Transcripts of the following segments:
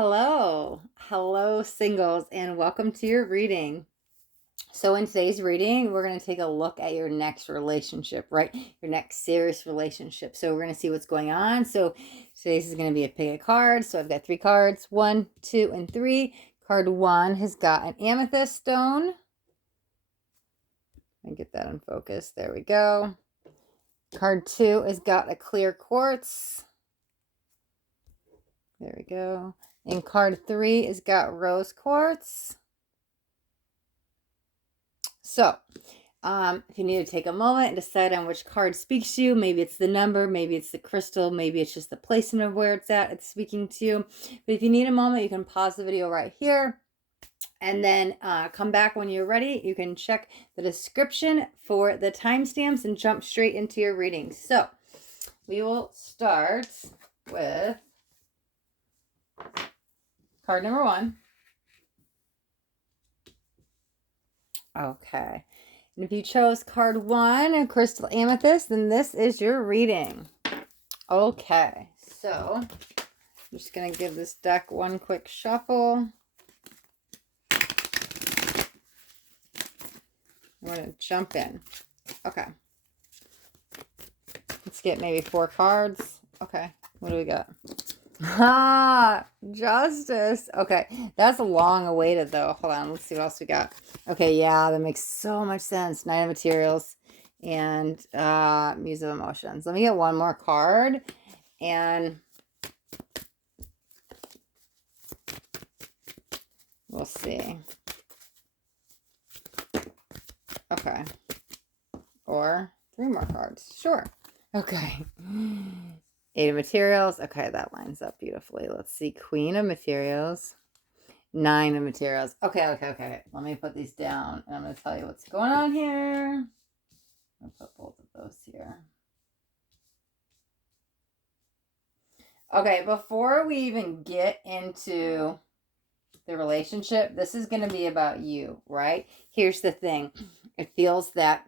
Hello, singles, and welcome to your reading. So, in today's reading, we're going to take a look at your next relationship, right? Your next serious relationship. So, we're going to see what's going on. So, today's is going to be a pick a card. So, I've got 3 cards 1, 2, and 3. Card 1 has got an amethyst stone. Let me get that in focus. There we go. Card 2 has got a clear quartz. There we go. And card 3 has got rose quartz. So, if you need to take a moment and decide on which card speaks to you, maybe it's the number, maybe it's the crystal, maybe it's just the placement of where it's speaking to you. But if you need a moment, you can pause the video right here and then come back when you're ready. You can check the description for the timestamps and jump straight into your reading. So, we will start with card number 1. Okay. And if you chose card 1, a crystal amethyst, then this is your reading. Okay. So, I'm just going to give this deck one quick shuffle. I'm going to jump in. Okay. Let's get maybe 4 cards. Okay. What do we got? Justice. Okay, that's long awaited though. Hold on, let's see what else we got. Okay, yeah, that makes so much sense. 9 of materials and Muse of emotions. Let me get one more card and we'll see. Okay, or 3 more cards. Sure. Okay. 8 of materials. Okay, that lines up beautifully. Let's see. Queen of materials. 9 of materials. Okay. Let me put these down and I'm going to tell you what's going on here. I'll put both of those here. Okay, before we even get into the relationship, this is going to be about you, right? Here's the thing. It feels that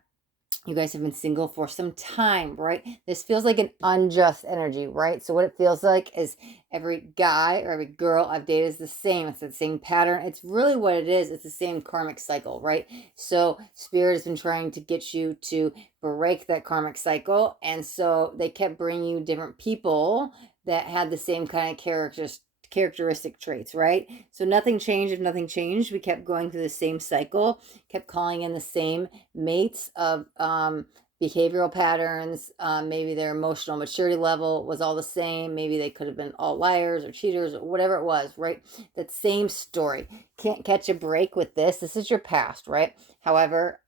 you guys have been single for some time, right? This feels like an unjust energy, right? So what it feels like is every guy or every girl I've dated is the same. It's the same pattern. It's really what it is. It's the same karmic cycle, right? So Spirit has been trying to get you to break that karmic cycle. And so they kept bringing you different people that had the same kind of characteristic traits, right? So nothing changed. If nothing changed, we kept going through the same cycle, kept calling in the same mates of behavioral patterns. Maybe their emotional maturity level was all the same. Maybe they could have been all liars or cheaters or whatever it was, right? That same story. Can't catch a break with this. This is your past, right? However,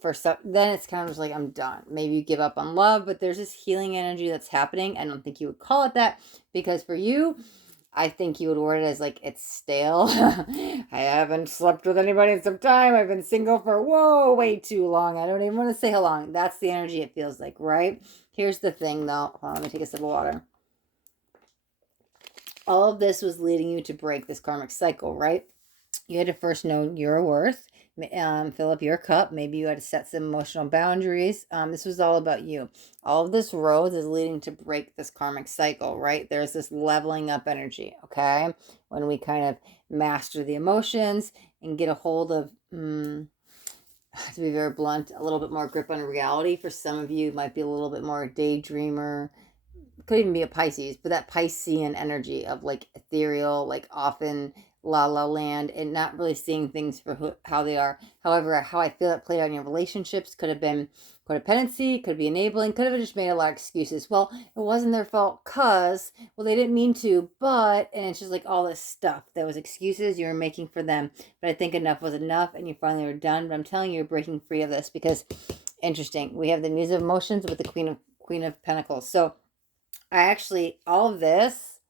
for some, then it's kind of just like, I'm done. Maybe you give up on love, but there's this healing energy that's happening. I don't think you would call it that, because for you, I think you would word it as like, it's stale. I haven't slept with anybody in some time. I've been single for, way too long. I don't even want to say how long. That's the energy it feels like, right? Here's the thing though. Hold on, let me take a sip of water. All of this was leading you to break this karmic cycle, right? You had to first know your worth, fill up your cup. Maybe you had to set some emotional boundaries. This was all about you. All of this road is leading to break this karmic cycle, right? There's this leveling up energy, okay? When we kind of master the emotions and get a hold of, to be very blunt, a little bit more grip on reality. For some of you, it might be a little bit more daydreamer. Could even be a Pisces, but that Piscean energy of like ethereal, like often la la land, and not really seeing things for how they are. However, how I feel it played out in your relationships could have been codependency, could be enabling, could have just made a lot of excuses. Well, it wasn't their fault because, well, they didn't mean to, but, and it's just like all this stuff that was excuses you were making for them. But I think enough was enough and you finally were done. But I'm telling you, you're breaking free of this because, interesting, we have the Muse of Emotions with the Queen of Pentacles. So all of this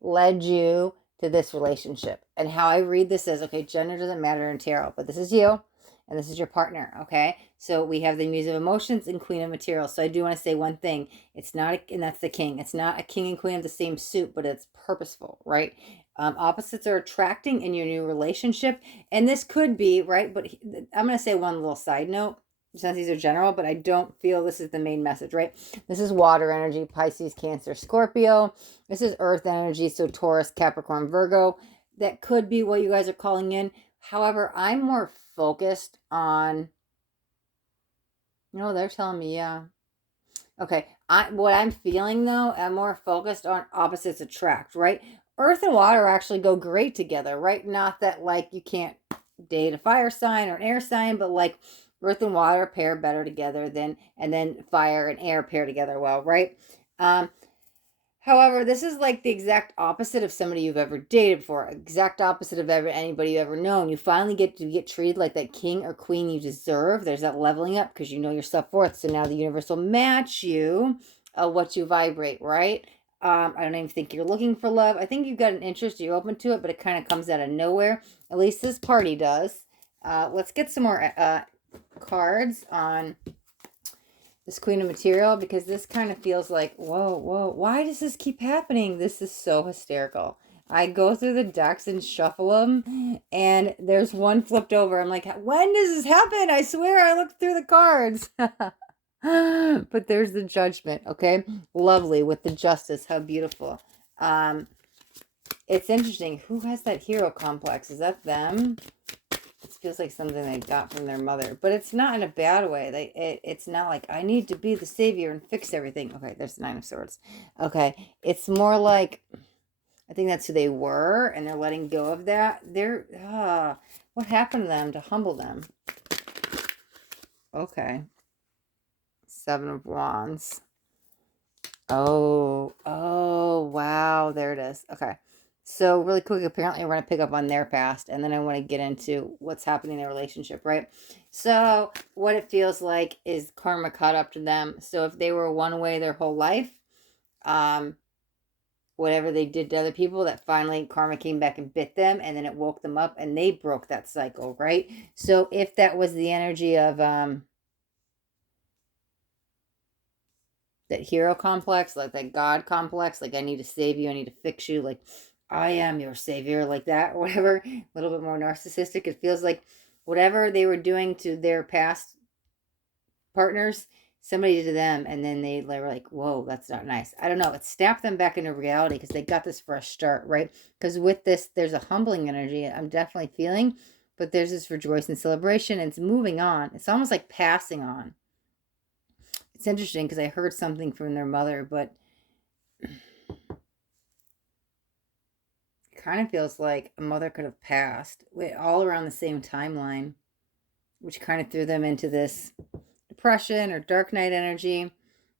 led you to this relationship. And how I read this is, okay, gender doesn't matter in tarot, but this is you and this is your partner, okay? So we have the Muse of Emotions and Queen of Materials. So I do want to say one thing. It's not, and that's the King. It's not a king and queen of the same suit, but it's purposeful, right? Opposites are attracting in your new relationship. And this could be, right? But I'm going to say one little side note. Since these are general, but I don't feel this is the main message, right? This is water energy, Pisces, Cancer, Scorpio. This is earth energy, so Taurus, Capricorn, Virgo. that could be what you guys are calling in. However, I'm more focused on, they're telling me, yeah. Okay. What I'm feeling though, I'm more focused on opposites attract, right? Earth and water actually go great together, right? Not that like you can't date a fire sign or an air sign, but like earth and water pair better together than, and then fire and air pair together well, right? Um, However, this is like the exact opposite of somebody you've ever dated before, exact opposite of anybody you've ever known. You finally get to get treated like that king or queen you deserve. There's that leveling up because you know your self-worth. So now the universe will match you what you vibrate, right? I don't even think you're looking for love. I think you've got an interest, you're open to it, but it kind of comes out of nowhere. At least this party does. Let's get some more cards on this Queen of Material, because this kind of feels like, whoa, why does this keep happening? This is so hysterical. I go through the decks and shuffle them, and there's one flipped over. I'm like, when does this happen? I swear I looked through the cards. But there's the Judgment, okay? Lovely, with the Justice. How beautiful. It's interesting. Who has that hero complex? Is that them? Feels like something they got from their mother, but it's not in a bad way. It's not like I need to be the savior and fix everything. Okay, there's the Nine of Swords. Okay, it's more like I think that's who they were, and they're letting go of that. What happened to them to humble them? Okay, Seven of Wands. Oh, wow, there it is. Okay. So really quick, apparently we're going to pick up on their past, and then I want to get into what's happening in their relationship, right? So what it feels like is karma caught up to them. So if they were one way their whole life, whatever they did to other people, that finally karma came back and bit them, and then it woke them up, and they broke that cycle, right? So if that was the energy of that hero complex, like that God complex, like I need to save you, I need to fix you, like I am your savior, like that, or whatever, a little bit more narcissistic. It feels like whatever they were doing to their past partners, somebody did to them, and then they were like, whoa, that's not nice. I don't know. It snapped them back into reality because they got this fresh start, right? Because with this, there's a humbling energy I'm definitely feeling, but there's this rejoicing celebration, and it's moving on. It's almost like passing on. It's interesting because I heard something from their mother, but it kind of feels like a mother could have passed all around the same timeline, which kind of threw them into this depression or dark night energy. And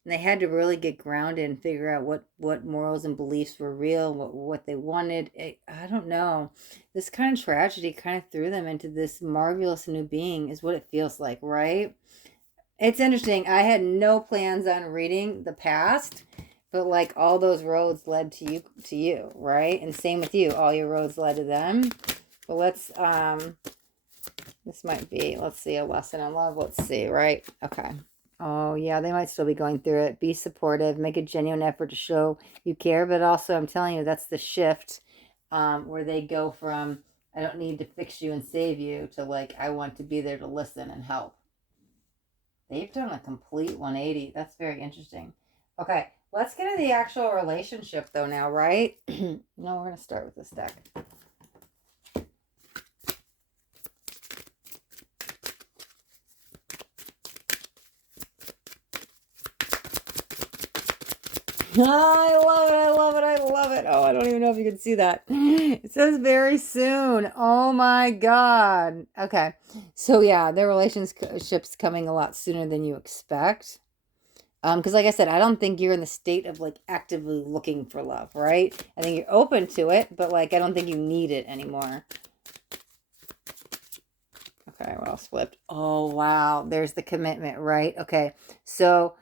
they had to really get grounded and figure out what morals and beliefs were real, what they wanted. I don't know. This kind of tragedy kind of threw them into this marvelous new being, is what it feels like, right? It's interesting. I had no plans on reading the past, but like all those roads led to you, right? And same with you. All your roads led to them. But let's this might be, let's see, a lesson in love. Let's see, right? Okay. Oh, yeah, they might still be going through it. Be supportive. Make a genuine effort to show you care. But also, I'm telling you, that's the shift where they go from, I don't need to fix you and save you, to like, I want to be there to listen and help. They've done a complete 180. That's very interesting. Okay, let's get into the actual relationship, though, now, right? No, we're going to start with this deck. I love it. I love it. I love it. Oh, I don't even know if you can see that. It says very soon. Oh my God. Okay. So yeah, their relationship's coming a lot sooner than you expect. Because like I said, I don't think you're in the state of like actively looking for love, right? I think you're open to it, but like I don't think you need it anymore. Okay, what else flipped? Oh wow, there's the commitment, right? Okay. So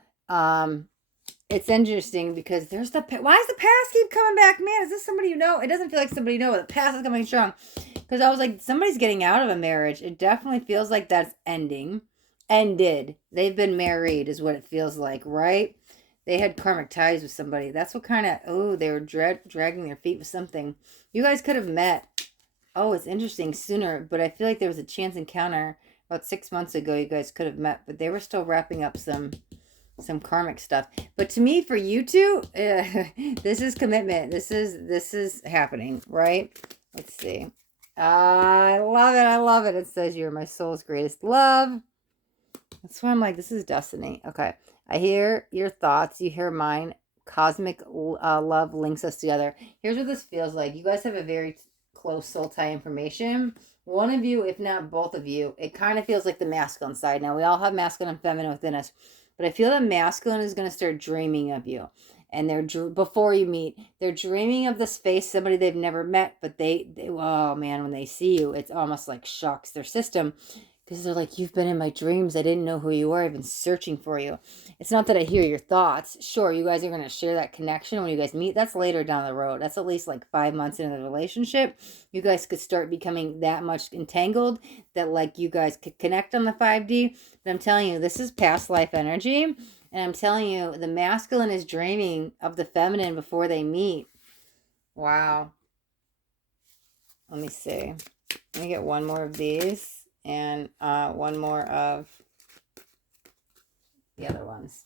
it's interesting because there's why does the past keep coming back? Man, is this somebody you know? It doesn't feel like somebody you know, but the past is coming strong. Because I was like, somebody's getting out of a marriage. It definitely feels like that's ending. Ended. They've been married is what it feels like, right? They had karmic ties with somebody. That's what kind of, they were dragging their feet with something. You guys could have met. Oh, it's interesting, sooner, but I feel like there was a chance encounter about 6 months ago. You guys could have met, but they were still wrapping up some karmic stuff. But to me, for you two, this is commitment. This is happening, right? Let's see. I love it. I love it. It says you're my soul's greatest love. That's why I'm like, this is destiny. Okay. I hear your thoughts. You hear mine. Cosmic love links us together. Here's what this feels like. You guys have a very close soul tie information. One of you, if not both of you, it kind of feels like the masculine side. Now, we all have masculine and feminine within us, but I feel that masculine is going to start dreaming of you. And before you meet, they're dreaming of this face, somebody they've never met, but they oh man, when they see you, it's almost like shocks their system because they're like, you've been in my dreams. I didn't know who you were. I've been searching for you. It's not that I hear your thoughts. Sure, you guys are going to share that connection when you guys meet. That's later down the road. That's at least like 5 months into the relationship. You guys could start becoming that much entangled that like you guys could connect on the 5D. But I'm telling you, this is past life energy. And I'm telling you, the masculine is dreaming of the feminine before they meet. Wow. Let me see. Let me get one more of these. And one more of the other ones.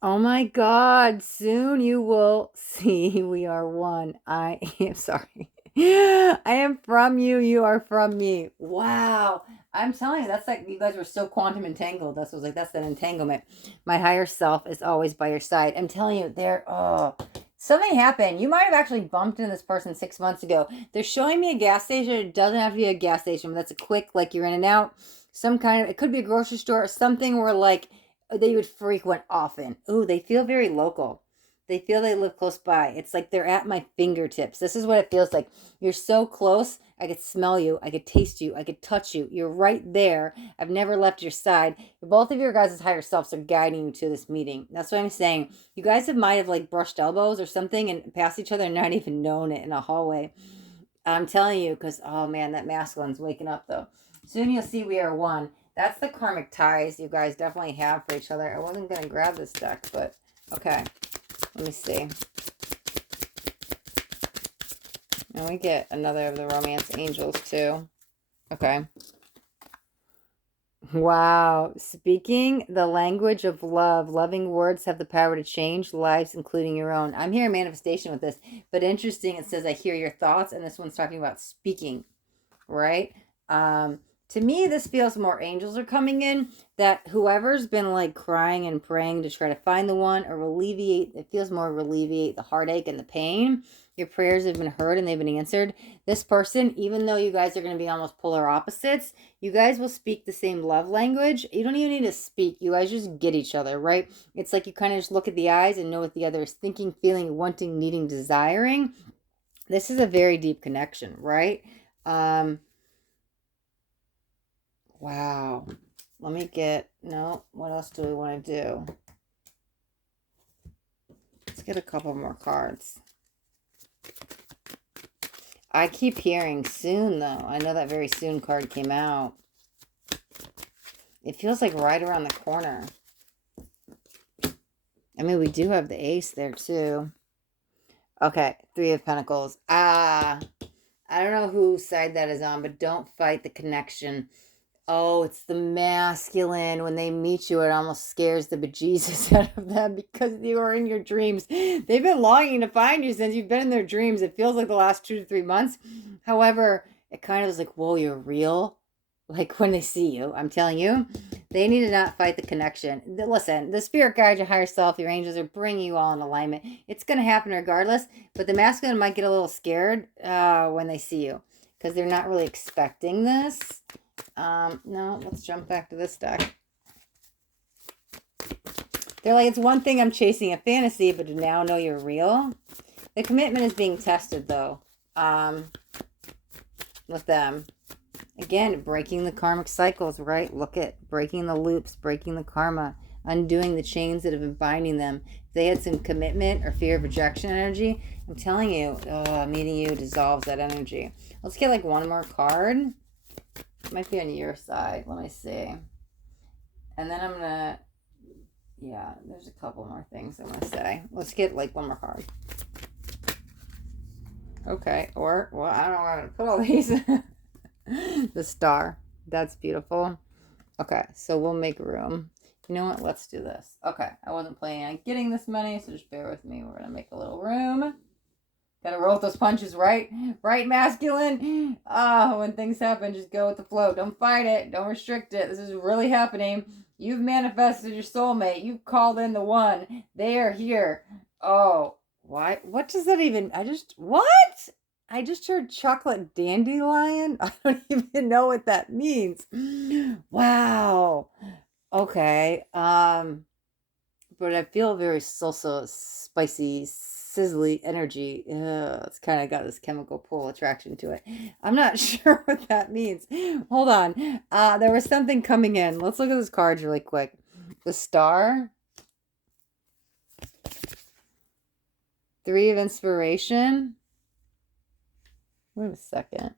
Oh my God, soon you will see we are one. I am sorry. I am from you. You are from me. Wow. I'm telling you, that's like you guys were so quantum entangled. That's what was like, that's that entanglement. My higher self is always by your side. I'm telling you, something happened. You might have actually bumped into this person 6 months ago. They're showing me a gas station. It doesn't have to be a gas station, but that's a quick, like you're in and out. Some kind of, it could be a grocery store or something where like they would frequent often. Ooh, they feel very local. They feel they live close by. It's like they're at my fingertips. This is what it feels like. You're so close. I could smell you. I could taste you. I could touch you. You're right there. I've never left your side. Both of your guys' higher selves are guiding you to this meeting. That's what I'm saying. You guys might have like brushed elbows or something and passed each other and not even known it in a hallway. I'm telling you, because, oh man, that masculine's waking up though. Soon you'll see we are one. That's the karmic ties you guys definitely have for each other. I wasn't going to grab this deck, but okay. Let me see. And we get another of the romance angels too. Okay. Wow. Speaking the language of love, loving words have the power to change lives, including your own. I'm hearing manifestation with this, but interesting. It says, I hear your thoughts, and this one's talking about speaking, right? To me, this feels more angels are coming in, that whoever's been like crying and praying to try to find the one or alleviate, it feels more alleviate the heartache and the pain. Your prayers have been heard and they've been answered. This person, even though you guys are going to be almost polar opposites, you guys will speak the same love language. You don't even need to speak. You guys just get each other, right? It's like you kind of just look at the eyes and know what the other is thinking, feeling, wanting, needing, desiring. This is a very deep connection, right? Wow. Let me get, no, what else do we want to do? Let's get a couple more cards. I keep hearing soon, though. I know that very soon card came out. It feels like right around the corner. I mean, we do have the ace there, too. Okay, Three of Pentacles. I don't know whose side that is on, but don't fight the connection. Oh, it's the masculine. When they meet you, it almost scares the bejesus out of them because you are in your dreams. They've been longing to find you since you've been in their dreams. It feels like the last 2 to 3 months. However, it kind of is like, whoa, you're real. Like when they see you, I'm telling you, they need to not fight the connection. Listen, the spirit guide, your higher self, your angels are bringing you all in alignment. It's going to happen regardless, but the masculine might get a little scared when they see you because they're not really expecting this. No, let's jump back to this deck. They're like, it's one thing I'm chasing a fantasy, but to now know you're real. The commitment is being tested, though, with them. Again, breaking the karmic cycles, right? Look at breaking the loops, breaking the karma, undoing the chains that have been binding them. If they had some commitment or fear of rejection energy, I'm telling you, meeting you dissolves that energy. Let's get like one more card. It might be on your side. Let me see. And then I'm going to, yeah, there's a couple more things I want to say. Let's get like one more card. Okay, or, well, I don't know where I'm going to put all these. The Star. That's beautiful. Okay, so we'll make room. You know what? Let's do this. Okay, I wasn't planning on getting this many, so just bear with me. We're going to make a little room. Gotta roll with those punches, right? Right, masculine? When things happen, just go with the flow. Don't fight it. Don't restrict it. This is really happening. You've manifested your soulmate. You've called in the one. They are here. Oh, why? What does that even? What? I just heard chocolate dandelion. I don't even know what that means. Wow. Okay. But I feel very salsa, spicy, sizzly energy. It's kind of got this chemical pull attraction to it. I'm not sure what that means. Hold on. There was something coming in. Let's look at this cards really quick. The Star. 3 of Inspiration. Wait a second.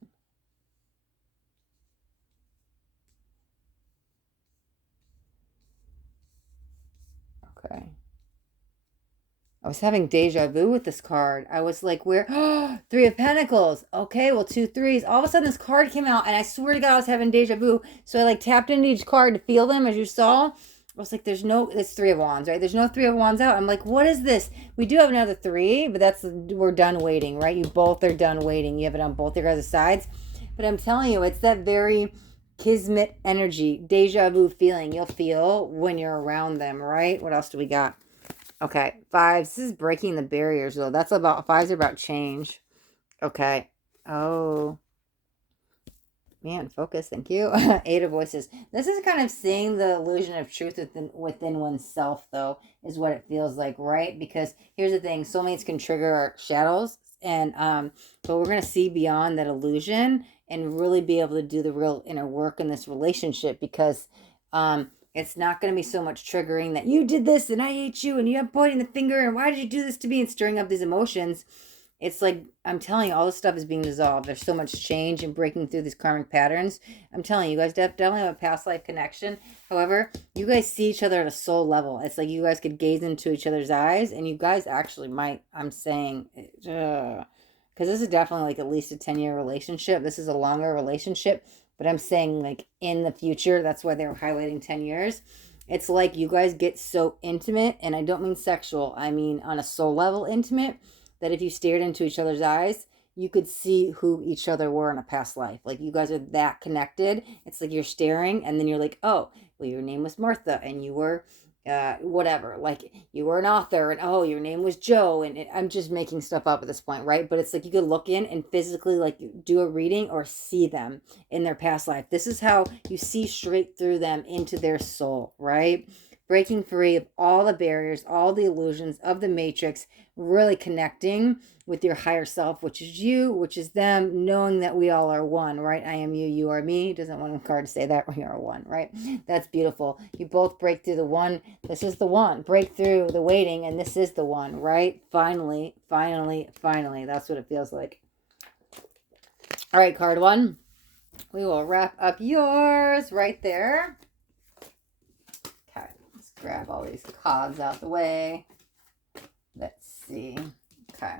Okay. I was having deja vu with this card. I was like, where? 3 of Pentacles. Okay, well, 2 threes. All of a sudden, this card came out, and I swear to God, I was having deja vu. So I like tapped into each card to feel them, as you saw. I was like, it's 3 of Wands, right? There's no 3 of Wands out. I'm like, what is this? We do have another 3, but we're done waiting, right? You both are done waiting. You have it on both your guys' sides. But I'm telling you, it's that very kismet energy, deja vu feeling you'll feel when you're around them, right? What else do we got? Okay, 5s. This is breaking the barriers, though. That's about 5s are about change. Okay. Oh, man, focus. Thank you. 8 of Voices. This is kind of seeing the illusion of truth within oneself, though, is what it feels like, right? Because here's the thing: soulmates can trigger our shadows, and but we're gonna see beyond that illusion and really be able to do the real inner work in this relationship, because it's not going to be so much triggering that you did this and I hate you and you have pointing the finger and why did you do this to me and stirring up these emotions. It's like, I'm telling you, all this stuff is being dissolved. There's so much change and breaking through these karmic patterns. I'm telling you, guys definitely have a past life connection. However, you guys see each other at a soul level. It's like you guys could gaze into each other's eyes, and you guys actually might, I'm saying, because this is definitely like at least a 10-year relationship. This is a longer relationship. But I'm saying, like, in the future, that's why they're highlighting 10 years. It's like you guys get so intimate, and I don't mean sexual. I mean on a soul level intimate, that if you stared into each other's eyes, you could see who each other were in a past life. Like, you guys are that connected. It's like you're staring, and then you're like, oh, well, your name was Martha, and you were whatever, like you were an author, and oh, your name was Joe, and I'm just making stuff up at this point, right? But it's like you could look in and physically like do a reading or see them in their past life. This is how you see straight through them into their soul, right? Breaking free of all the barriers, all the illusions of the matrix, really connecting with your higher self, which is you, which is them, knowing that we all are one, right? I am you, you are me. Doesn't want a card to say that. We are one, right? That's beautiful. You both break through the one. This is the one. Break through the waiting, and this is the one, right? Finally, finally, finally. That's what it feels like. All right, card 1. We will wrap up yours right there. Okay, let's grab all these cards out the way. Let's see. Okay.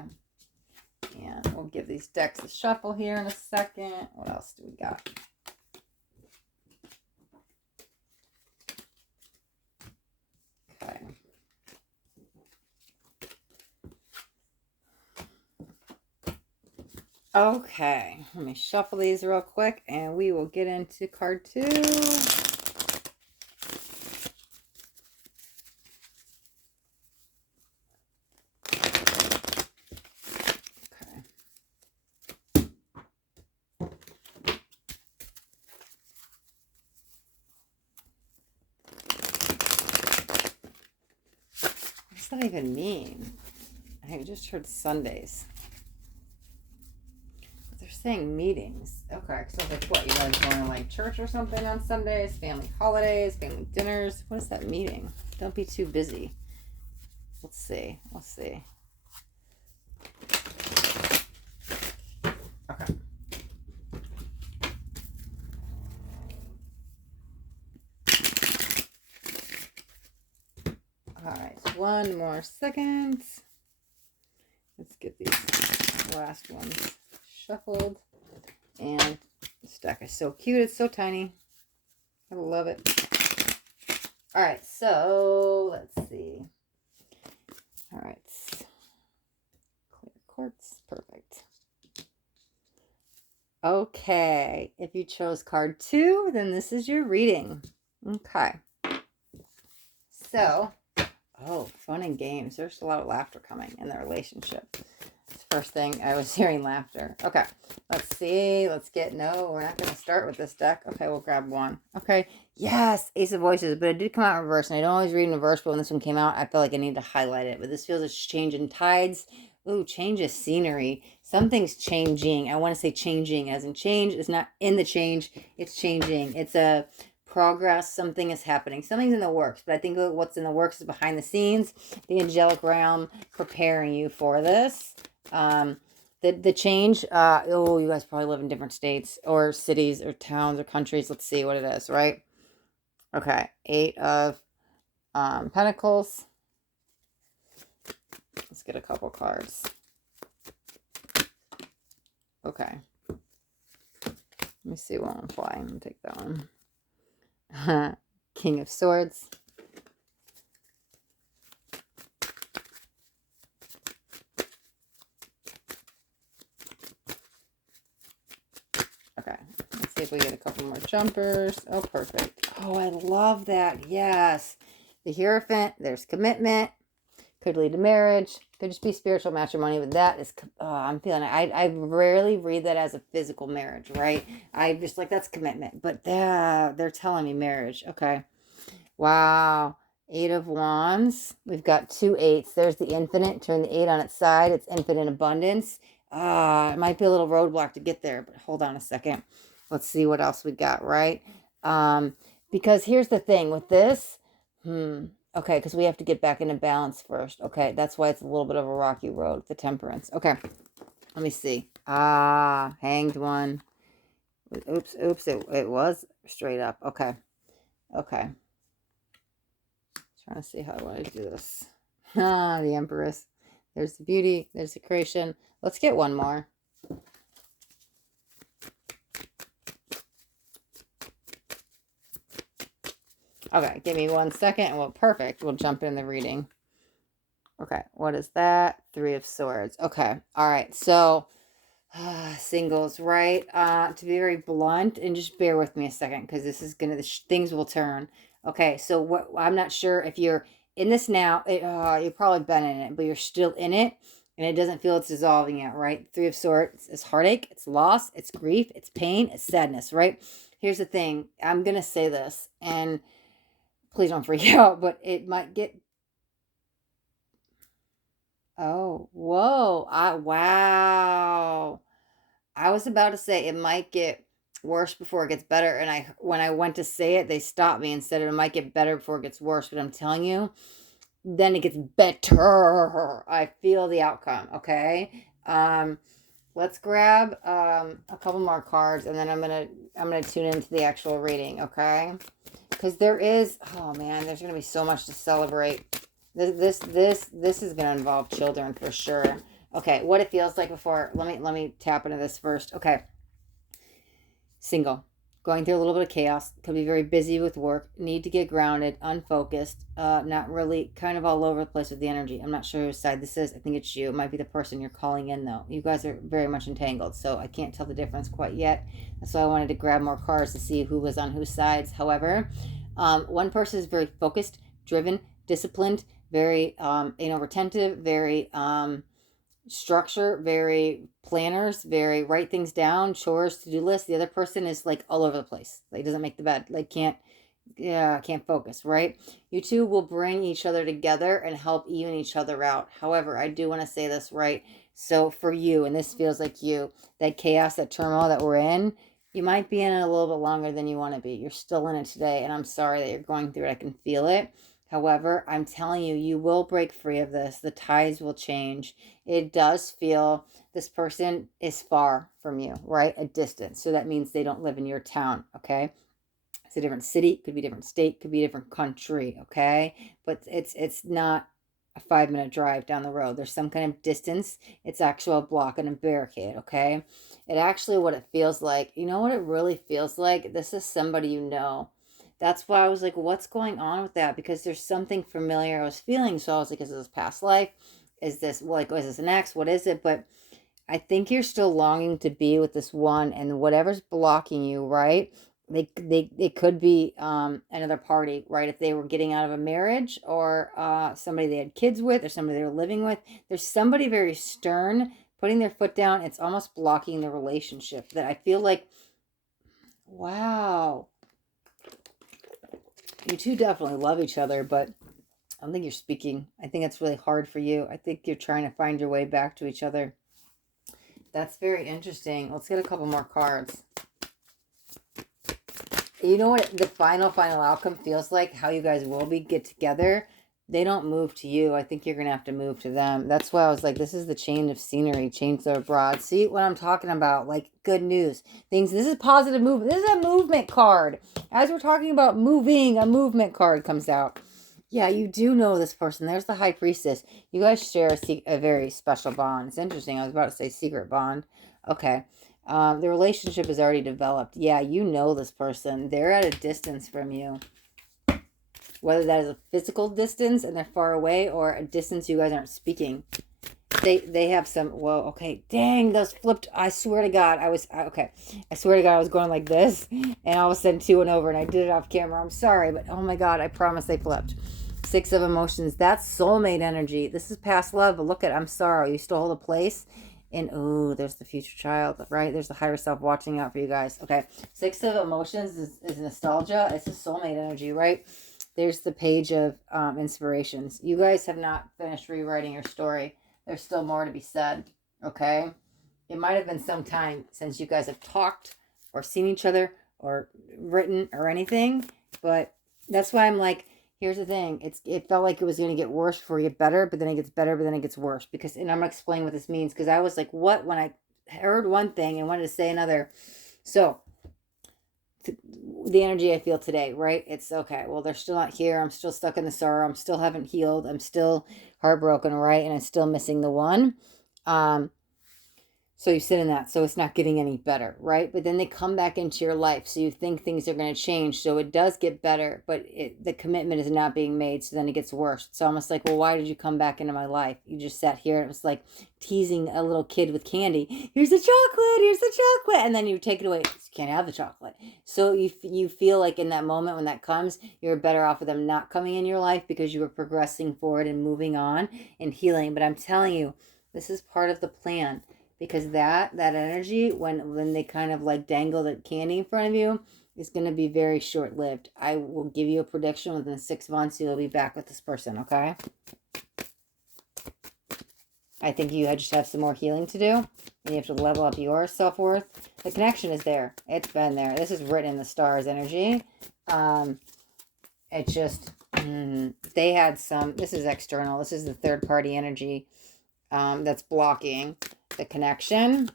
And we'll give these decks a shuffle here in a second. What else do we got? Okay. Okay. Let me shuffle these real quick and we will get into card 2. What does that even mean? I just heard Sundays. But they're saying meetings. Okay, so like what? You guys going to like church or something on Sundays? Family holidays? Family dinners? What is that meeting? Don't be too busy. Let's see. Let's see. Okay. All right, one more second. Let's get these last ones shuffled. And this deck is so cute. It's so tiny. I love it. All right, so let's see. All right. Clear cards. Perfect. Okay, if you chose card 2, then this is your reading. Okay. So, oh, fun and games. There's a lot of laughter coming in the relationship. First thing, I was hearing laughter. Okay, let's see. No, we're not going to start with this deck. Okay, we'll grab one. Okay, yes, Ace of Voices, but it did come out in reverse, and I don't always read in reverse, but when this one came out, I felt like I needed to highlight it. But this feels it's changing tides. Ooh, change of scenery. Something's changing. I want to say changing, as in change is not in the change. It's changing. It's a progress. Something is happening. Something's in the works, but I think what's in the works is behind the scenes. The angelic realm preparing you for this. The change, oh, you guys probably live in different states or cities or towns or countries. Let's see what it is, right? Okay, 8 of Pentacles. Let's get a couple cards. Okay. Let me see one on fly. I'm going to take that one. King of Swords. Okay, let's see if we get a couple more jumpers. Oh, perfect. Oh, I love that. Yes. The Hierophant, there's commitment. Could lead to marriage. Could just be spiritual matrimony, but that is, I'm feeling it. I rarely read that as a physical marriage, right? I just like, that's commitment. But they're telling me marriage. Okay. Wow. 8 of Wands. We've got 2 8s. There's the infinite. Turn the 8 on its side. It's infinite abundance. It might be a little roadblock to get there, but hold on a second. Let's see what else we got, right? Because here's the thing with this. Okay, because we have to get back into balance first. Okay, that's why it's a little bit of a rocky road, the Temperance. Okay, let me see. Hanged One. Oops, it was straight up. Okay. Trying to see how I want to do this. The Empress. There's the beauty. There's the creation. Let's get one more. Okay, give me 1 second and we'll perfect. We'll jump in the reading. Okay, what is that? 3 of Swords. Okay, all right. So singles, right? To be very blunt, and just bear with me a second because this is gonna things will turn. Okay, so what I'm not sure if you're in this now. You've probably been in it, but you're still in it, and it doesn't feel it's dissolving yet, right? 3 of Swords is heartache, it's loss, it's grief, it's pain, it's sadness, right? Here's the thing. I'm gonna say this, and please don't freak out, but it might get. Oh, whoa! Wow. I was about to say it might get worse before it gets better, and when I went to say it, they stopped me and said it might get better before it gets worse. But I'm telling you, then it gets better. I feel the outcome. Okay. Let's grab a couple more cards, and then I'm gonna tune into the actual reading. Okay. Because there is, oh man, there's gonna be so much to celebrate. This is gonna involve children for sure. Okay, what it feels like before. Let me tap into this first. Okay. Single. Going through a little bit of chaos. Could be very busy with work. Need to get grounded. Unfocused. Not really, kind of all over the place with the energy. I'm not sure whose side this is. I think it's you. It might be the person you're calling in though. You guys are very much entangled, so I can't tell the difference quite yet. That's why I wanted to grab more cards to see who was on whose sides. However, one person is very focused, driven, disciplined, very retentive, very structure, very planners, very write things down, chores, to-do list. The other person is like all over the place. Like doesn't make the bed. Like can't focus, right? You two will bring each other together and help even each other out. However, I do want to say this, right? So for you, and this feels like you, that chaos, that turmoil that we're in, you might be in it a little bit longer than you want to be. You're still in it today, and I'm sorry that you're going through it. I can feel it. However, I'm telling you, you will break free of this. The tides will change. It does feel this person is far from you, right? A distance. So that means they don't live in your town, okay? It's a different city, could be a different state, could be a different country, okay? But it's not a 5-minute drive down the road. There's some kind of distance. It's actually a block and a barricade, okay? It actually, what it feels like, you know what it really feels like? This is somebody you know. That's why I was like, what's going on with that? Because there's something familiar I was feeling. So I was like, is this past life? is this, like, is this an ex? What is it? But I think you're still longing to be with this one, and whatever's blocking you, right? It could be another party, right? If they were getting out of a marriage, or somebody they had kids with, or somebody they were living with. There's somebody very stern putting their foot down. It's almost blocking the relationship, that I feel like, wow, you two definitely love each other, but I don't think you're speaking. I think it's really hard for you. I think you're trying to find your way back to each other. That's very interesting. Let's get a couple more cards. You know what the final outcome feels like? How you guys will get together. They don't move to you. I think you're going to have to move to them. That's why I was like, this is the change of scenery, change the abroad. See what I'm talking about? Like, good news. Things, this is positive movement. This is a movement card. As we're talking about moving, a movement card comes out. Yeah, you do know this person. There's the High Priestess. You guys share a very special bond. It's interesting. I was about to say secret bond. Okay. The relationship is already developed. Yeah, you know this person. They're at a distance from you. Whether that is a physical distance and they're far away, or a distance you guys aren't speaking. They have some, whoa, okay. Dang, those flipped. I swear to God, okay. I swear to God, I was going like this, and all of a sudden 2 went over, and I did it off camera. I'm sorry, but oh my God, I promise they flipped. 6 of emotions. That's soulmate energy. This is past love, but look at, I'm sorry. You still hold a place. And oh, there's the future child, right? There's the higher self watching out for you guys. Okay. 6 of emotions is nostalgia. It's a soulmate energy, right? There's the page of inspirations. You guys have not finished rewriting your story. There's still more to be said. Okay. It might have been some time since you guys have talked or seen each other or written or anything. But that's why I'm like, here's the thing. It felt like it was going to get worse before it get better, but then it gets better, but then it gets worse. Because, and I'm going to explain what this means, because I was like, what? When I heard one thing and wanted to say another. So, the energy I feel today, right? It's okay. Well, they're still not here. I'm still stuck in the sorrow. I'm still haven't healed. I'm still heartbroken, right? And I'm still missing the one. So you sit in that. So it's not getting any better, right? But then they come back into your life. So you think things are going to change. So it does get better, but the commitment is not being made. So then it gets worse. It's almost like, well, why did you come back into my life? You just sat here. It was like teasing a little kid with candy. Here's the chocolate. Here's the chocolate. And then you take it away. You can't have the chocolate. So you feel like in that moment when that comes, you're better off with them not coming in your life, because you were progressing forward and moving on and healing. But I'm telling you, this is part of the plan. Because that energy, when they kind of like dangle the candy in front of you, is going to be very short-lived. I will give you a prediction, within 6 months, you'll be back with this person, okay? I think you just have some more healing to do. And you have to level up your self-worth. The connection is there. It's been there. This is written in the stars energy. It just, they had some, this is external. This is the third-party energy that's blocking the connection.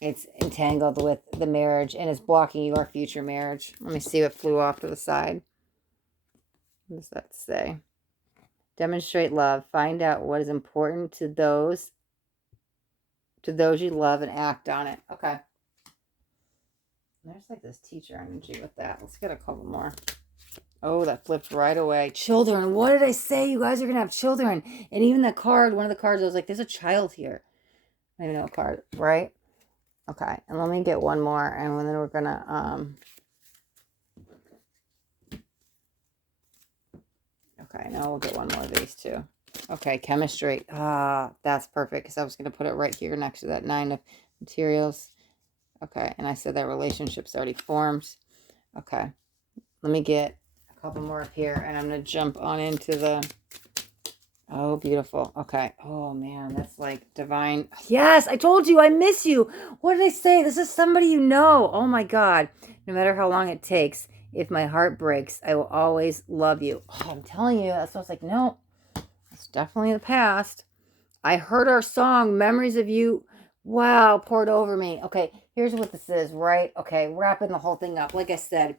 It's entangled with the marriage, and it's blocking your future marriage. Let me see what flew off to the side. What does that say? Demonstrate love. Find out what is important to those you love, and act on it. Okay. There's like this teacher energy with that. Let's get a couple more. Oh, that flipped right away. Children. What did I say? You guys are going to have children. And even the card, one of the cards, I was like, there's a child here. I don't even know a card, right? Okay. And let me get one more, and then we're going to, okay, now we'll get one more of these too. Okay, chemistry. That's perfect, because I was going to put it right here next to that 9 of materials. Okay, and I said that relationship's already formed. Okay, let me get a couple more up here, and I'm going to jump on into the, oh, beautiful. Okay. Oh, man, that's like divine. Yes, I told you, I miss you. What did I say? This is somebody you know. Oh, my God. No matter how long it takes, if my heart breaks, I will always love you. Oh, I'm telling you, that's what I was like, no, it's definitely the past. I heard our song, Memories of You. Wow, poured over me. Okay, here's what this is, right? Okay, wrapping the whole thing up. Like I said,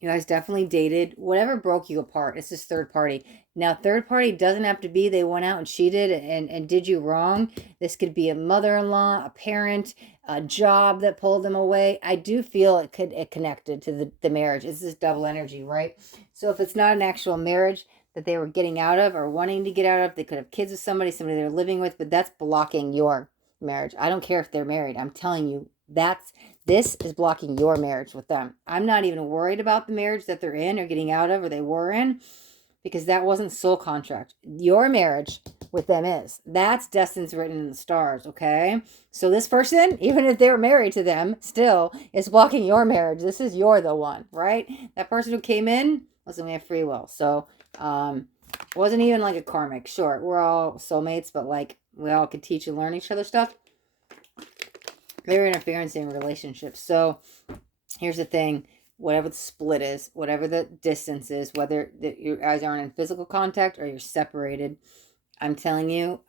you guys definitely dated. Whatever broke you apart, it's just third party. Now, third party doesn't have to be they went out and cheated and did you wrong. This could be a mother-in-law, a parent, a job that pulled them away. I do feel it connected to the marriage. It's this double energy, right? So if it's not an actual marriage, that they were getting out of or wanting to get out of. They could have kids with somebody they're living with, but that's blocking your marriage. I don't care if they're married. I'm telling you, this is blocking your marriage with them. I'm not even worried about the marriage that they're in or getting out of or they were in, because that wasn't soul contract. Your marriage with them is. That's destined written in the stars, okay? So this person, even if they were married to them, still is blocking your marriage. This is you're the one, right? That person who came in, listen, we have free will. So it wasn't even like a karmic. Sure, we're all soulmates, but like we all could teach and learn each other stuff. They're interference in relationships. So here's the thing. Whatever the split is, whatever the distance is, whether you guys aren't in physical contact or you're separated, I'm telling you,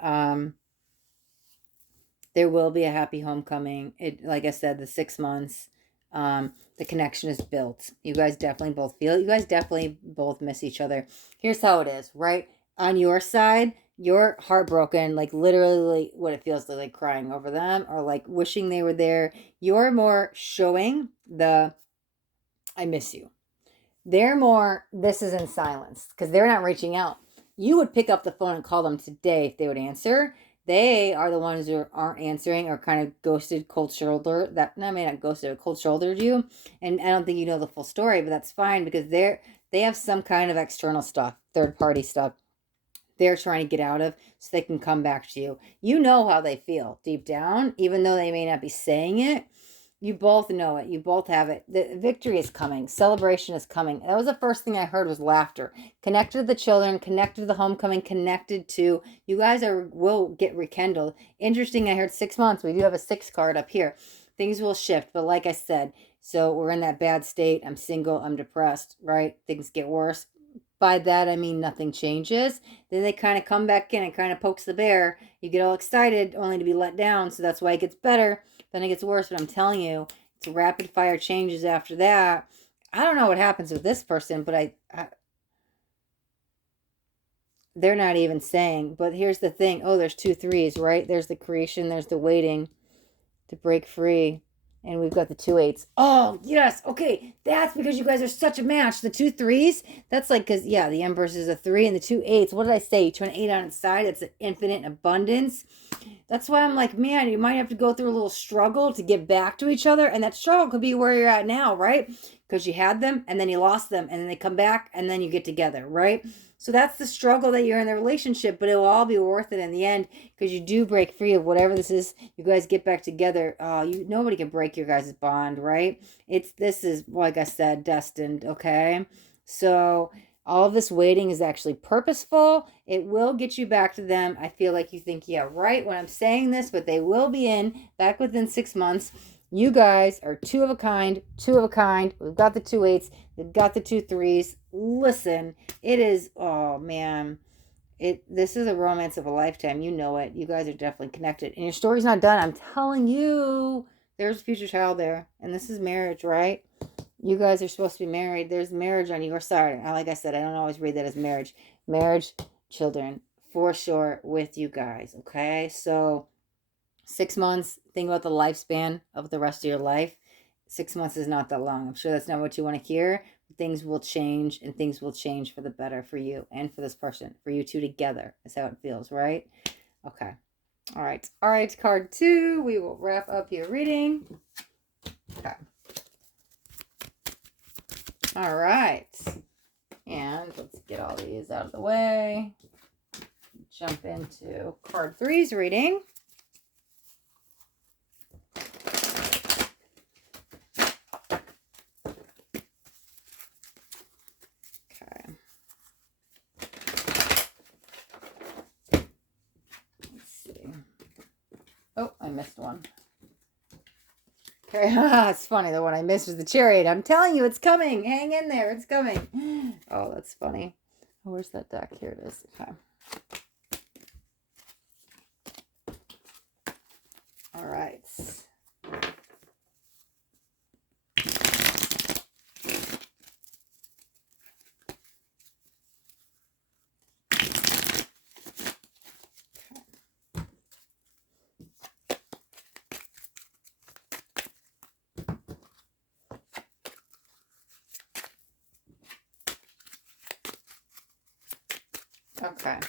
there will be a happy homecoming. Like I said, the 6 months, the connection is built. You guys definitely both feel it. You guys definitely both miss each other. Here's how it is, right? On your side, you're heartbroken, like literally what it feels like crying over them or like wishing they were there. You're more showing the I miss you. They're more, this is in silence because they're not reaching out. You would pick up the phone and call them today if they would answer. They are the ones who aren't answering or kind of ghosted, cold shoulder. I mean, not ghosted, cold shouldered you. And I don't think you know the full story, but that's fine because they have some kind of external stuff, third party stuff they're trying to get out of so they can come back to you. You know how they feel deep down, even though they may not be saying it. You both know it. You both have it. The victory is coming. Celebration is coming. That was the first thing I heard was laughter. Connected to the children, connected to the homecoming, connected to you guys will get rekindled. Interesting. I heard 6 months. We do have a 6 card up here. Things will shift. But like I said, so we're in that bad state. I'm single. I'm depressed, right? Things get worse. By that, I mean nothing changes. Then they kind of come back in and kind of pokes the bear. You get all excited only to be let down. So that's why it gets better. Then it gets worse. But I'm telling you, it's rapid fire changes after that. I don't know what happens with this person, but they're not even saying. But here's the thing. Oh, there's 2 3s, right? There's the creation. There's the waiting to break free. And we've got the 2 8s. Oh, yes. Okay. That's because you guys are such a match. The 2 3s, that's like, because, yeah, the Empress is a 3 and the 2 8s. What did I say? You turn 8 on its side. It's an infinite abundance. That's why I'm like, man, you might have to go through a little struggle to get back to each other. And that struggle could be where you're at now, right? Because you had them and then you lost them and then they come back and then you get together, right? So that's the struggle that you're in the relationship, but it will all be worth it in the end because you do break free of whatever this is. You guys get back together. Nobody can break your guys' bond, right? This is, like I said, destined, okay? So all of this waiting is actually purposeful. It will get you back to them. I feel like you think, yeah, right when I'm saying this, but they will be back within 6 months. You guys are 2 of a kind, 2 of a kind. We've got the 2 8s. We've got the 2 3s. Listen, it is, oh man, this is a romance of a lifetime. You know it. You guys are definitely connected. And your story's not done. I'm telling you, there's a future child there. And this is marriage, right? You guys are supposed to be married. There's marriage on your side. Like I said, I don't always read that as marriage. Marriage, children, for sure, with you guys, okay? So 6 months, think about the lifespan of the rest of your life. 6 months is not that long. I'm sure that's not what you want to hear. Things will change, and things will change for the better for you and for this person. For you two together is how it feels, right? Okay. All right. All right, card 2. We will wrap up your reading. Okay. All right. And let's get all these out of the way. Jump into card 3's reading. Oh, I missed one. Okay, it's funny. The one I missed was the Chariot. I'm telling you, it's coming. Hang in there. It's coming. Oh, that's funny. Oh, where's that deck? Here it is. Okay. All right. Okay.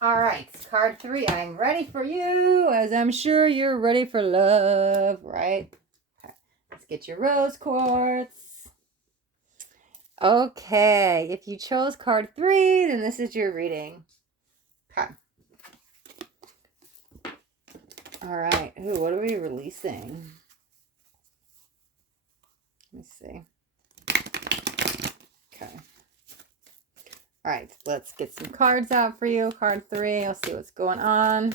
All right, card 3. I'm ready for you, as I'm sure you're ready for love, right? Okay. Let's get your rose quartz. Okay, if you chose card 3, then this is your reading. Okay. All right. Ooh, what are we releasing? Let me see. Okay. All right, let's get some cards out for you. Card 3. I'll see what's going on.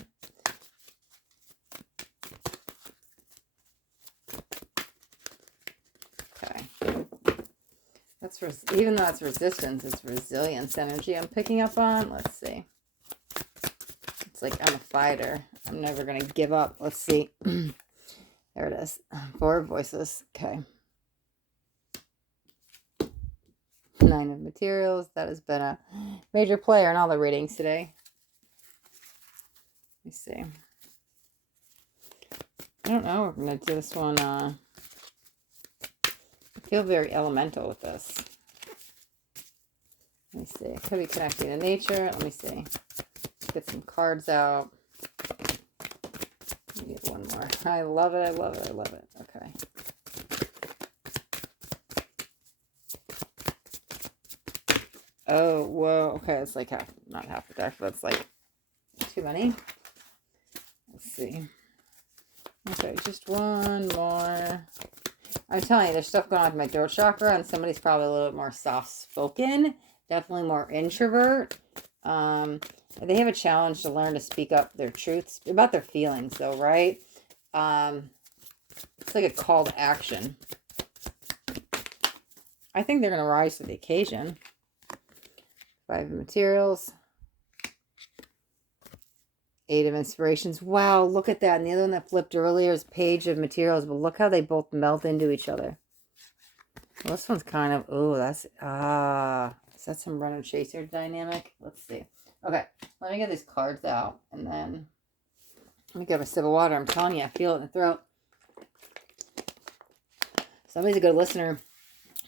Okay. That's even though it's resistance, it's resilience energy I'm picking up on. Let's see. It's like I'm a fighter. I'm never going to give up. Let's see. There it is. 4 voices. Okay. 9 of materials. That has been a major player in all the readings today. Let me see. I don't know. We're going to do this one. I feel very elemental with this. Let me see. It could be connecting to nature. Let me see. Get some cards out. Let me get one more. I love it. I love it. I love it. Okay. Oh, whoa. Okay, it's like half, not half the deck, but it's like too many. Let's see. Okay, just one more. I'm telling you, there's stuff going on with my throat chakra, and somebody's probably a little bit more soft-spoken, definitely more introvert. They have a challenge to learn to speak up their truths about their feelings, though, right? It's like a call to action. I think they're going to rise to the occasion. 5 of materials. 8 of inspirations. Wow, look at that. And the other one that flipped earlier is page of materials. But look how they both melt into each other. Well, this one's kind of, oh, that's, is that some runner chaser dynamic? Let's see. Okay, let me get these cards out. And then let me get a sip of water. I'm telling you, I feel it in the throat. Somebody's a good listener.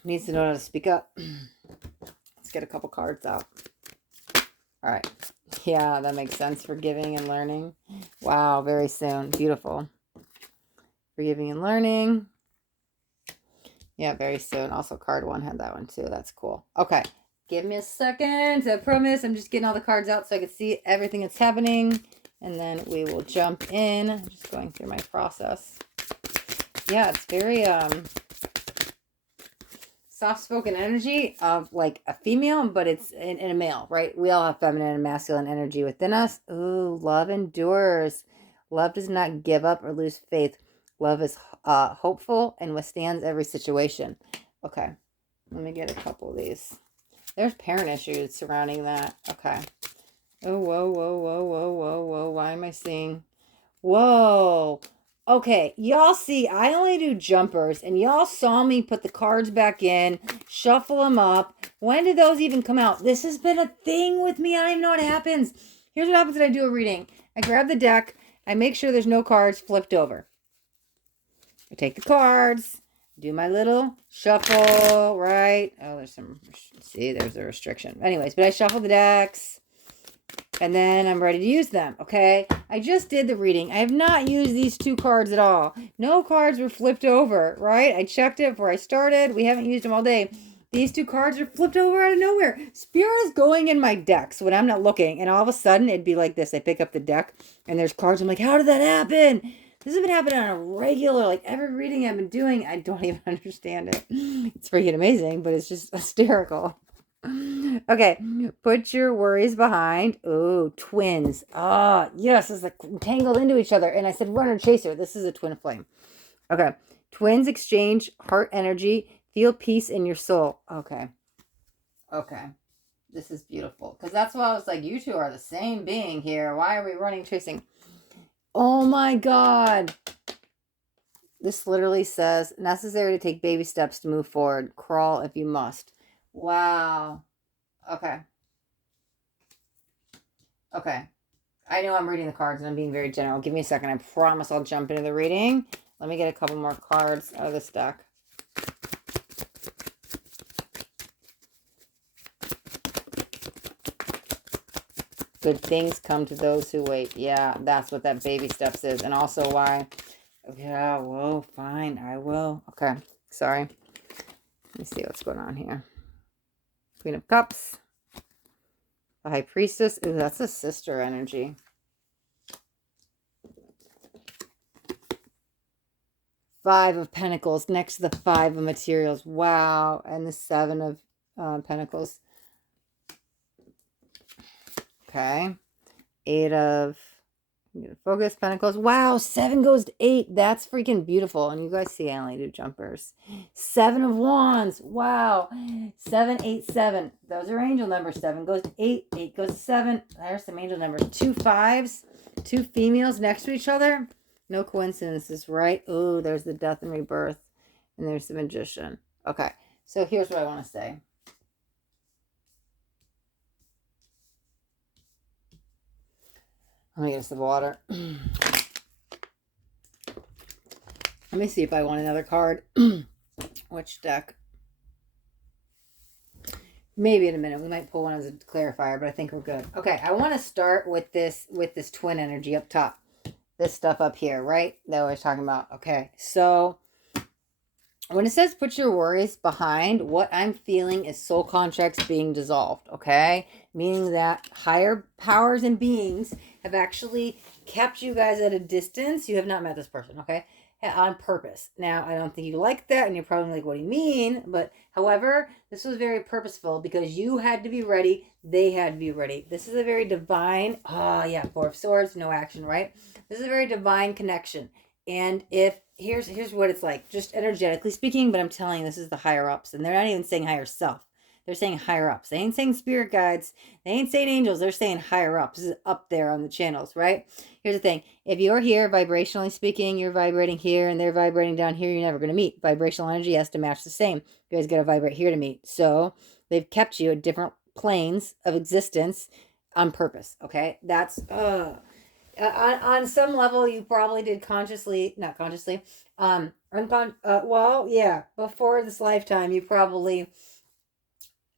Needs to know how to speak up. Let's get a couple cards out. All right. Yeah, that makes sense. Forgiving and learning. Wow, very soon. Beautiful. Forgiving and learning. Yeah, very soon. Also, card 1 had that one too. That's cool. Okay. Give me a second. I promise I'm just getting all the cards out so I can see everything that's happening. And then we will jump in. I'm just going through my process. Yeah, it's very soft-spoken energy of like a female, but it's in a male, right? We all have feminine and masculine energy within us. Ooh, love endures. Love does not give up or lose faith. Love is hopeful and withstands every situation. Okay, let me get a couple of these. There's parent issues surrounding that. Okay. Oh, whoa, whoa, whoa, whoa, whoa, whoa. Why am I seeing? Whoa. Okay, y'all see, I only do jumpers, and y'all saw me put the cards back in, shuffle them up. When did those even come out? This has been a thing with me. I don't even know what happens. Here's what happens when I do a reading. I grab the deck. I make sure there's no cards flipped over. I take the cards, do my little shuffle, right? Oh, there's some, see, there's a restriction. Anyways, but I shuffle the decks. And then I'm ready to use them, okay? I just did the reading. I have not used these 2 cards at all. No cards were flipped over, right? I checked it before I started. We haven't used them all day. These 2 cards are flipped over out of nowhere. Spirit is going in my decks when I'm not looking. And all of a sudden, it'd be like this. I pick up the deck, and there's cards. I'm like, how did that happen? This has been happening on a regular, like every reading I've been doing. I don't even understand it. It's freaking amazing, but it's just hysterical. Okay, put your worries behind. Oh, twins. Ah, yes, it's like tangled into each other. And I said runner chaser. This is a twin flame. Okay, twins exchange heart energy. Feel peace in your soul. Okay. Okay. This is beautiful. Because that's why I was like, you 2 are the same being here. Why are we running chasing? Oh my God. This literally says, necessary to take baby steps to move forward. Crawl if you must. Wow. Okay. Okay. I know I'm reading the cards and I'm being very general. Give me a second. I promise I'll jump into the reading. Let me get a couple more cards out of this deck. Good things come to those who wait. Yeah, that's what that baby steps is. And also why, yeah, well, fine, I will. Okay, sorry. Let me see what's going on here. Queen of Cups. The High Priestess. Ooh, that's a sister energy. Five of Pentacles next to the Five of Materials. Wow. And the Seven of Pentacles. Okay. Eight of Focus, Pentacles. Wow. 7 goes to 8. That's freaking beautiful. And you guys see I only do jumpers. 7 of Wands. Wow. 7, 8, 7. Those are angel numbers. 7 goes to 8. 8 goes to 7. There's some angel numbers. 2 5s. 2 females next to each other. No coincidences, right? Oh, there's the Death and Rebirth. And there's the Magician. Okay. So here's what I want to say. Let me get some water. Let me see if I want another card. Which deck? Maybe in a minute. We might pull one as a clarifier, but I think we're good. Okay, I want to start with this twin energy up top. This stuff up here, right? That I was talking about. Okay, so when it says put your worries behind, what I'm feeling is soul contracts being dissolved, okay? Meaning that higher powers and beings have actually kept you guys at a distance. You have not met this person, okay? On purpose. Now, I don't think you like that, and you're probably like, what do you mean? But, however, this was very purposeful because you had to be ready. They had to be ready. This is a very divine, Four of Swords, no action, right? This is a very divine connection. And if here's what it's like, just energetically speaking, but I'm telling you, this is the higher ups, and they're not even saying higher self. They're saying higher ups. They ain't saying spirit guides. They ain't saying angels. They're saying higher ups. This is up there on the channels, right? Here's the thing. If you're here, vibrationally speaking, you're vibrating here, and they're vibrating down here, you're never going to meet. Vibrational energy has to match the same. You guys got to vibrate here to meet. So they've kept you at different planes of existence on purpose, okay? That's, on some level, you probably did not consciously,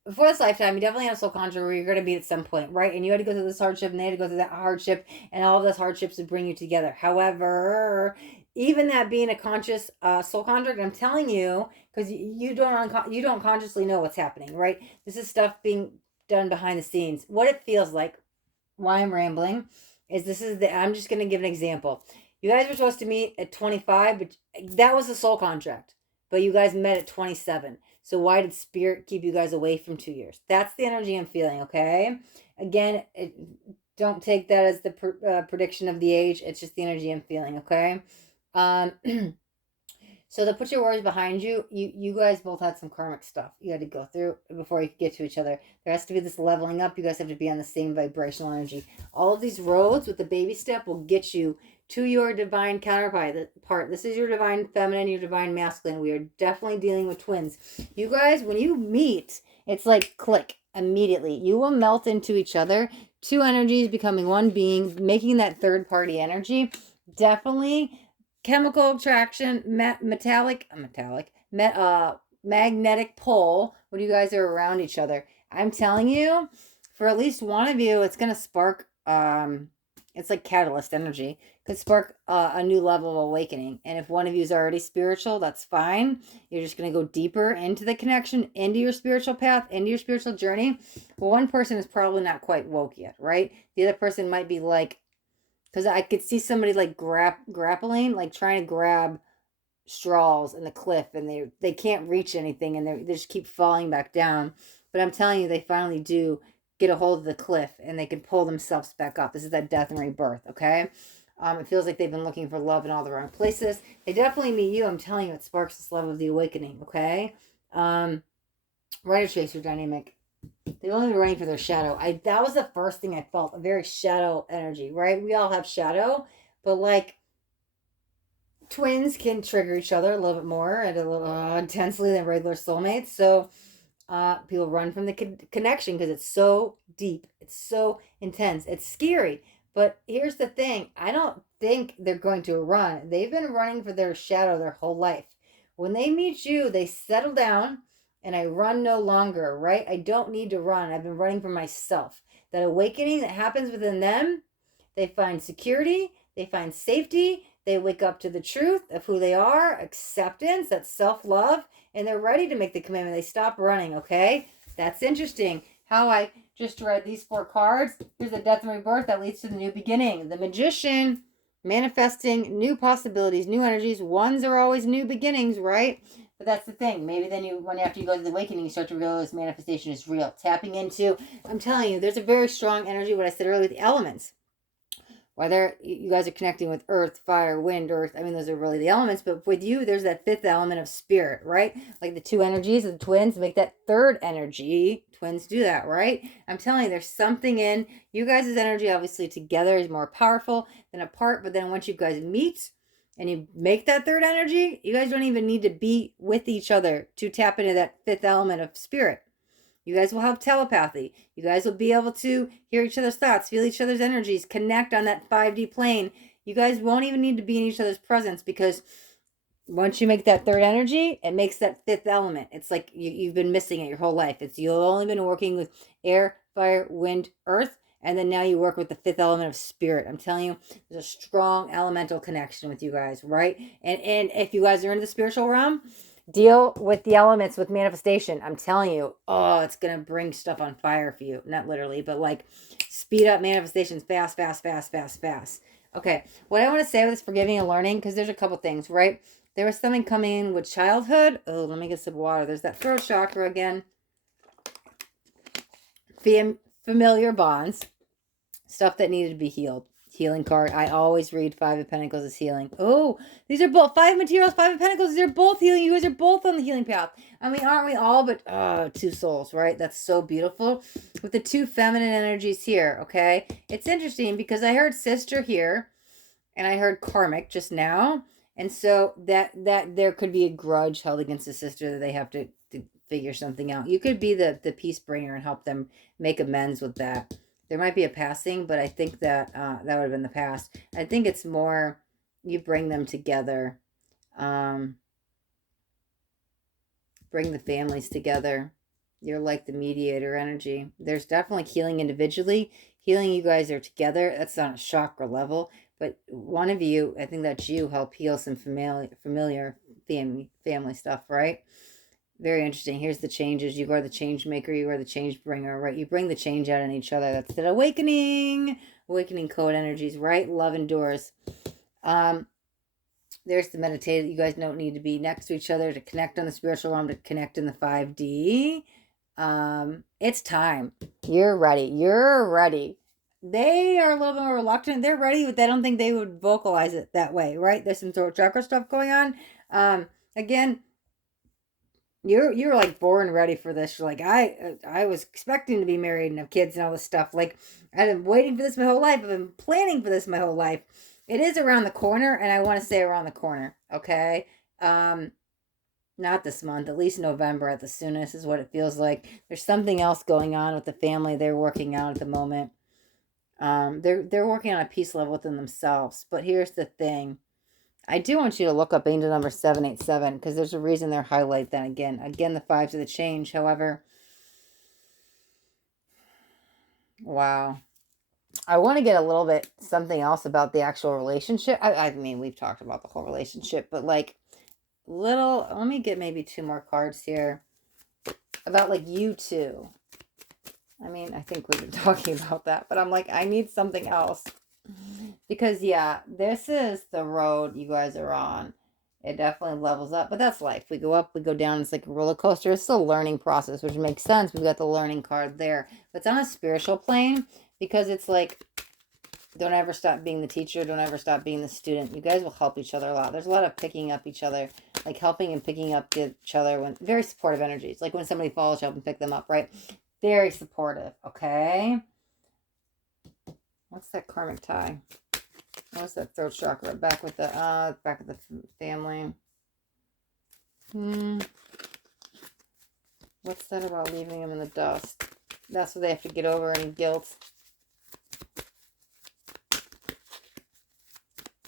before this lifetime, you definitely had a soul contract where you're going to be at some point, right? And you had to go through this hardship, and they had to go through that hardship, and all of those hardships would bring you together. However, even that being a conscious soul contract, I'm telling you, because you don't consciously know what's happening, right? This is stuff being done behind the scenes. What it feels like, why I'm rambling, is I'm just going to give an example. You guys were supposed to meet at 25, but that was a soul contract. But you guys met at 27. So why did Spirit keep you guys away from 2 years? That's the energy I'm feeling, okay? Again, don't take that as the prediction of the age. It's just the energy I'm feeling, okay? So to put your worries behind you, you guys both had some karmic stuff you had to go through before you could get to each other. There has to be this leveling up. You guys have to be on the same vibrational energy. All of these roads with the baby step will get you to your divine counterpart. This is your divine feminine, your divine masculine. We are definitely dealing with twins. You guys, when you meet, it's like click immediately. You will melt into each other. Two energies becoming one being, making that third party energy. Definitely chemical attraction, magnetic pull when you guys are around each other. I'm telling you, for at least one of you, it's going to spark, it's like catalyst energy, could spark a new level of awakening. And if one of you is already spiritual, that's fine. You're just going to go deeper into the connection, into your spiritual path, into your spiritual journey. Well, one person is probably not quite woke yet, right? The other person might be like, because I could see somebody like grappling, like trying to grab straws in the cliff, and they can't reach anything, and they just keep falling back down. But I'm telling you, they finally do get a hold of the cliff, and they can pull themselves back up. This is that death and rebirth, okay? It feels like they've been looking for love in all the wrong places. They definitely meet you. I'm telling you, it sparks this love of the awakening, okay? Writer Chaser dynamic. They've only been running for their shadow. That was the first thing I felt, a very shadow energy, right? We all have shadow, but like twins can trigger each other a little bit more and a little intensely than regular soulmates. So people run from the connection because it's so deep, it's so intense, it's scary. But here's the thing, I don't think they're going to run. They've been running for their shadow their whole life. When they meet you, they settle down, and I run no longer, right? I don't need to run. I've been running for myself. That awakening that happens within them, they find security, they find safety, they wake up to the truth of who they are, acceptance, that's self-love, and they're ready to make the commitment. They stop running, okay? That's interesting. How I just read these 4 cards. Here's the death and rebirth that leads to the new beginning. The magician, manifesting new possibilities, new energies. Ones are always new beginnings, right? But that's the thing. Maybe then after you go to the awakening, you start to realize manifestation is real. Tapping into, I'm telling you, there's a very strong energy, what I said earlier, the elements. Whether you guys are connecting with earth, fire, wind, earth, I mean, those are really the elements, but with you, there's that 5th element of spirit, right? Like the 2 energies of the twins make that 3rd energy. Twins do that, right? I'm telling you, there's something in you guys' energy, obviously, together is more powerful than apart, but then once you guys meet and you make that 3rd energy, you guys don't even need to be with each other to tap into that 5th element of spirit. You guys will have telepathy. You guys will be able to hear each other's thoughts, feel each other's energies, connect on that 5D plane. You guys won't even need to be in each other's presence because once you make that 3rd energy, it makes that 5th element. It's like you've been missing it your whole life. You've only been working with air, fire, wind, earth, and then now you work with the 5th element of spirit. I'm telling you, there's a strong elemental connection with you guys, right? And if you guys are in the spiritual realm, deal with the elements with manifestation. I'm telling you, oh, it's going to bring stuff on fire for you. Not literally, but like speed up manifestations fast, fast, fast, fast, fast. Okay, what I want to say with this forgiving and learning, because there's a couple things, right? There was something coming in with childhood. Oh, let me get some water. There's that throat chakra again. Familiar bonds. Stuff that needed to be healed. Healing card. I always read 5 of Pentacles as healing. Oh, these are both 5 materials, 5 of Pentacles. These are both healing. You guys are both on the healing path. I mean, aren't we all? But 2 souls, right? That's so beautiful. With the 2 feminine energies here, okay? It's interesting because I heard sister here and I heard karmic just now. And so that there could be a grudge held against the sister that they have to figure something out. You could be the peace bringer and help them make amends with that. There might be a passing, but I think that that would have been the past. I think it's more you bring them together. Bring the families together. You're like the mediator energy. There's definitely healing individually. Healing, you guys are together. That's on a chakra level. But one of you, I think that's you, help heal some familiar family stuff, right? Very interesting. Here's the changes. You are the change maker. You are the change bringer, right? You bring the change out in each other. That's the awakening code energies, right? Love endures. There's the meditate. You guys don't need to be next to each other to connect on the spiritual realm, to connect in the 5D. It's time. You're ready. You're ready. They are a little bit more reluctant. They're ready, but they don't think they would vocalize it that way, right? There's some throat chakra stuff going on. Again, you're like born ready for this. You're like, I was expecting to be married and have kids and all this stuff. Like, I've been waiting for this my whole life. I've been planning for this my whole life. It is around the corner, and I want to say around the corner, okay? Not this month, at least November at the soonest is what it feels like. There's something else going on with the family they're working out at the moment. They're working on a peace level within themselves. But here's the thing. I do want you to look up angel number 787 because there's a reason they're highlight that again. Again, the 5s of the change. However, wow. I want to get a little bit something else about the actual relationship. I mean, we've talked about the whole relationship, but like let me get maybe 2 more cards here about like you two. I mean, I think we've been talking about that, but I'm like, I need something else. Because, yeah, this is the road you guys are on. It definitely levels up, but that's life. We go up, we go down. It's like a roller coaster. It's a learning process, which makes sense. We've got the learning card there. But it's on a spiritual plane because it's like, don't ever stop being the teacher. Don't ever stop being the student. You guys will help each other a lot. There's a lot of picking up each other, like helping and picking up each other. When very supportive energies. Like when somebody falls, you help and pick them up, right? Very supportive, okay? What's that karmic tie? What's that throat chakra? Back with the family. What's that about leaving them in the dust? That's what they have to get over, any guilt.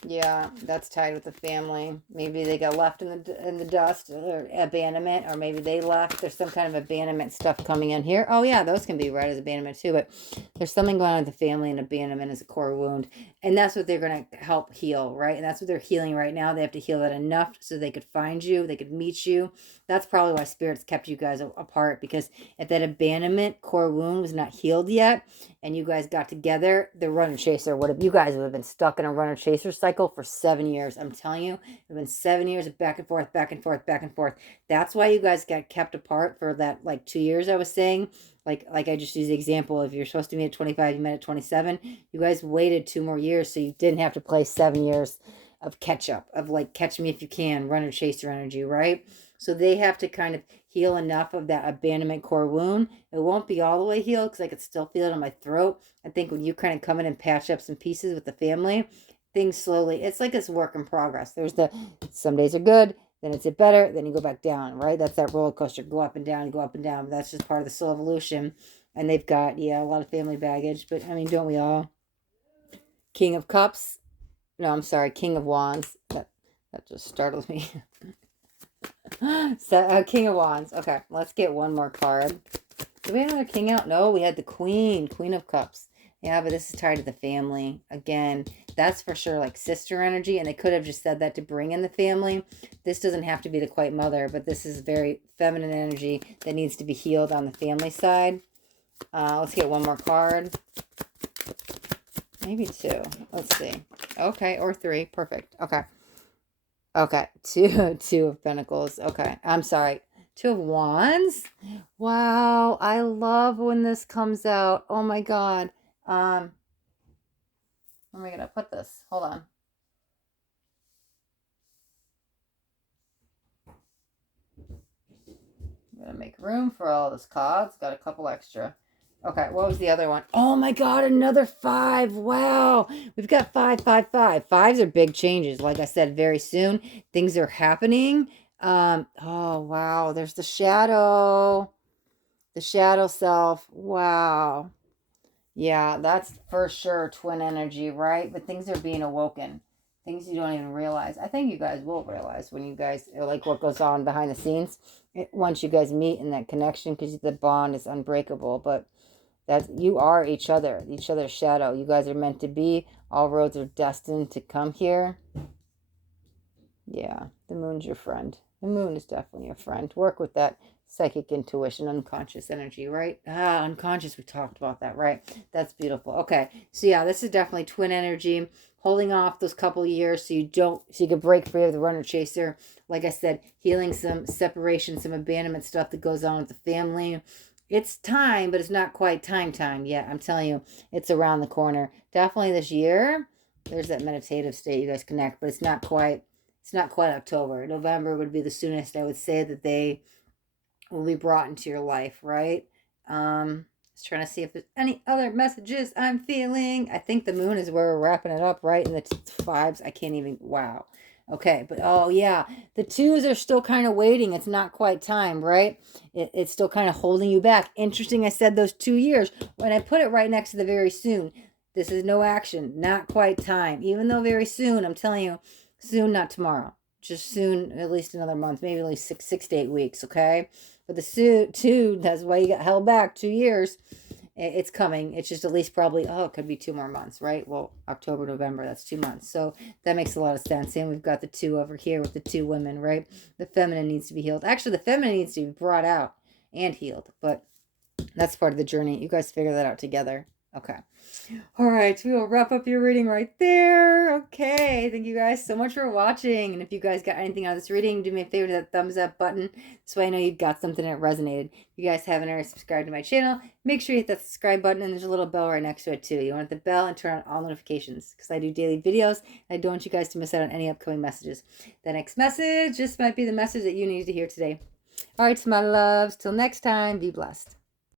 Yeah, that's tied with the family. Maybe they got left in the dust or abandonment, or maybe they left. There's some kind of abandonment stuff coming in here. Oh yeah, those can be read as abandonment too. But there's something going on with the family, and abandonment is a core wound, and that's what they're going to help heal, right? And that's what they're healing right now. They have to heal that enough so they could find you, they could meet you. That's probably why spirits kept you guys apart, because if that abandonment core wound was not healed yet, and you guys got together, the runner chaser would have, you guys would have been stuck in a runner chaser cycle for 7 years. I'm telling you, it's been 7 years of back and forth, back and forth, back and forth. That's why you guys got kept apart for that like 2 years I was saying. Like I just used the example, if you're supposed to meet at 25, you met at 27. You guys waited 2 more years so you didn't have to play 7 years of catch up, of like catch me if you can, runner chaser energy, right? So they have to kind of heal enough of that abandonment core wound. It won't be all the way healed because I could still feel it in my throat. I think when you kind of come in and patch up some pieces with the family, things slowly, it's like this work in progress. There's some days are good, then it's better, then you go back down, right? That's that roller coaster, go up and down, go up and down. But that's just part of the soul evolution. And they've got, yeah, a lot of family baggage, but I mean, don't we all? King of Cups. No, I'm sorry, King of Wands. That just startled me. So, King of Wands. Okay, let's get one more card. Did we have another king out? No, we had the Queen of Cups. Yeah, but this is tied to the family. Again, that's for sure like sister energy, and they could have just said that to bring in the family. This doesn't have to be the quite mother, but this is very feminine energy that needs to be healed on the family side. Let's get one more card. Maybe two. Let's see. Okay, or three. Perfect. Okay. Okay, two of Pentacles. Okay, I'm sorry. Two of Wands. Wow, I love when this comes out. Oh my God. Where am I gonna put this? Hold on. I'm gonna make room for all this cards. Got a couple extra. Okay, what was the other one? Oh my God, another five. Wow. We've got five, five, five. Fives are big changes. Like I said, very soon things are happening. Oh wow, there's the shadow. The shadow self. Wow. Yeah, that's for sure twin energy, right? But things are being awoken. Things you don't even realize. I think you guys will realize when you guys, like what goes on behind the scenes, once you guys meet in that connection, because the bond is unbreakable. But that you are each other's shadow. You guys are meant to be. All roads are destined to come here. Yeah, the moon's your friend. The moon is definitely your friend. Work with that psychic intuition, unconscious energy, right? Unconscious, we talked about that, right? That's beautiful. Okay, so yeah, this is definitely twin energy, holding off those couple years so you can break free of the runner chaser. Like I said, healing some separation, some abandonment stuff that goes on with the family. It's time, but it's not quite time yet. I'm telling you, it's around the corner. Definitely this year. There's that meditative state you guys connect, but it's not quite October. November would be the soonest I would say that they will be brought into your life, right? Just trying to see if there's any other messages I'm feeling. I think the moon is where we're wrapping it up, right? And the fives, I can't even, wow. Okay, but oh yeah, the twos are still kind of waiting. It's not quite time, right? It's still kind of holding you back. Interesting, I said those 2 years. When I put it right next to the very soon, this is no action, not quite time. Even though very soon, I'm telling you, soon, not tomorrow. Just soon, at least another month, maybe at least six to 8 weeks, okay? But the two, that's why you got held back 2 years. It's coming. It's just at least probably, it could be 2 more months, right? Well, October, November, that's 2 months. So that makes a lot of sense. And we've got the two over here with the two women, right? The feminine needs to be healed. Actually, the feminine needs to be brought out and healed. But that's part of the journey. You guys figure that out together. Okay. All right, we will wrap up your reading right there. Okay, thank you guys so much for watching. And if you guys got anything out of this reading, do me a favor to that thumbs up button so I know you got something that resonated. If you guys haven't already subscribed to my channel, make sure you hit that subscribe button, and there's a little bell right next to it too. You want the bell and turn on all notifications because I do daily videos. I don't want you guys to miss out on any upcoming messages. The next message just might be the message that you needed to hear today. All right, my loves, till next time, be blessed.